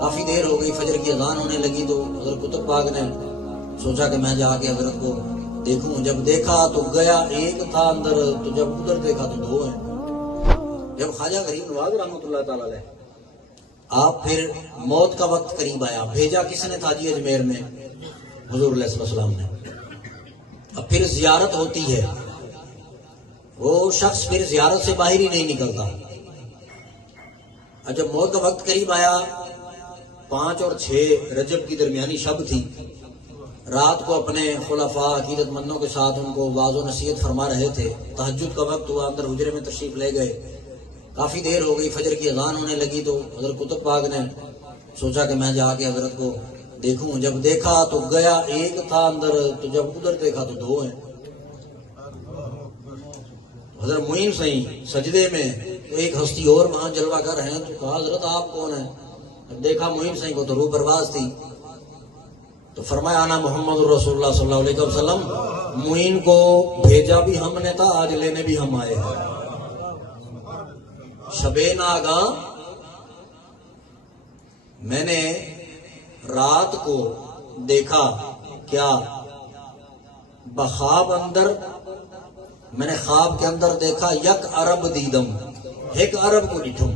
کافی دیر ہو گئی، فجر کی اذان ہونے لگی تو حضرت قطب پاک نے سوچا کہ میں جا کے حضرت کو دیکھوں۔ جب دیکھا تو گیا ایک تھا اندر، تو جب ادھر دیکھا تو دو ہیں۔ جب خواجہ غریب نواز رحمۃ اللہ تعالی علیہ آپ پھر موت کا وقت قریب آیا، بھیجا کس نے تھا جی اجمیر میں؟ حضور علیہ السلام نے۔ اب پھر زیارت ہوتی ہے، وہ شخص پھر زیارت سے باہر ہی نہیں نکلتا۔ اب جب موت کا وقت قریب آیا، 5 اور 6 رجب کی درمیانی شب تھی، رات کو اپنے خلفاء عقیدت مندوں کے ساتھ ان کو واعظ و نصیحت فرما رہے تھے۔ تہجد کا وقت ہوا، اندر حجرے میں تشریف لے گئے، کافی دیر ہو گئی، فجر کی اذان ہونے لگی تو حضرت قطب پاک نے سوچا کہ میں جا کے حضرت کو دیکھوں۔ جب دیکھا تو گیا ایک تھا اندر، تو جب ادھر دیکھا تو دو ہیں۔ حضرت معین صحیح سجدے میں، تو ایک ہستی اور وہاں جلوہ کر ہیں، تو کہا حضرت آپ کون ہیں؟ جب دیکھا معین صحیح کو تو روح پرواز تھی، تو فرمایا انا محمد الرسول اللہ صلی اللہ علیہ وسلم، معین کو بھیجا بھی ہم نے تھا، آج لینے بھی ہم آئے ہیں۔ شبے ناگاں میں نے رات کو دیکھا، کیا بخواب اندر میں نے خواب کے اندر دیکھا، یک عرب دیدم، ایک عرب کو ڈٹھوں،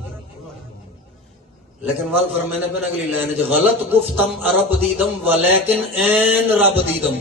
لیکن والفر میں نے بن اگلی لائن غلط گفتم عرب دیدم ولیکن این رب دیدم۔